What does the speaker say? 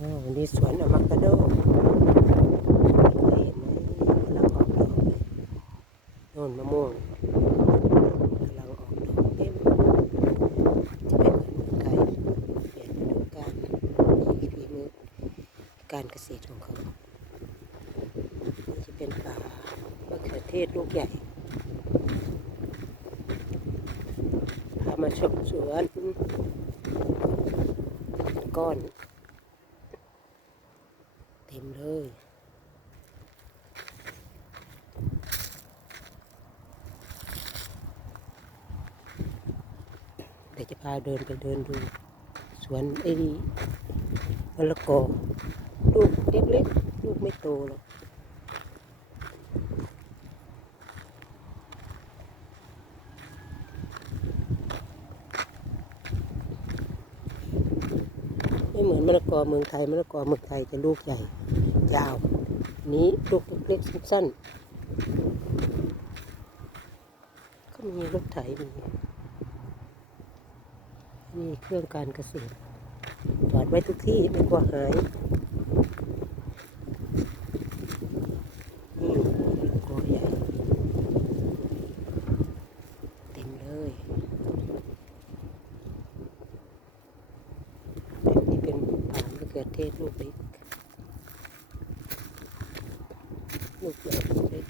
วันนี้สวนอะโวคาโดเห็นไหมกำลังออกดอกโน่นมะม่วงกำลังออกดอกเต็มจะไม่เหมือนเมืองไทยเปลี่ยนฤดูกาลนี่ฝีมือการเกษตรของเขานี่จะเป็นป่ามะเขือเทศลูกใหญ่พามาชมสวนก้อน ต็มเลยเดี๋ยวจะพาเดินไปเดินดู สวนไอ้มะละกอลูกเล็กๆลูกไม่โตหรอกไม่เหมือนมะละกอเมืองไทยมะละกอเมืองไทยจะลูกใหญ่ ยาว นี้ลูกเล็กสั้นก็มีรถไถมีมีเครื่องการเกษตรจอดไว้ทุกที่ไม่กลัวหายนี่มะละกอใหญ่เต็มเลยแต่นี่เป็นป่ามะเขือเทศลูกเล็ก ลูกใหญ่ลูกเล็ก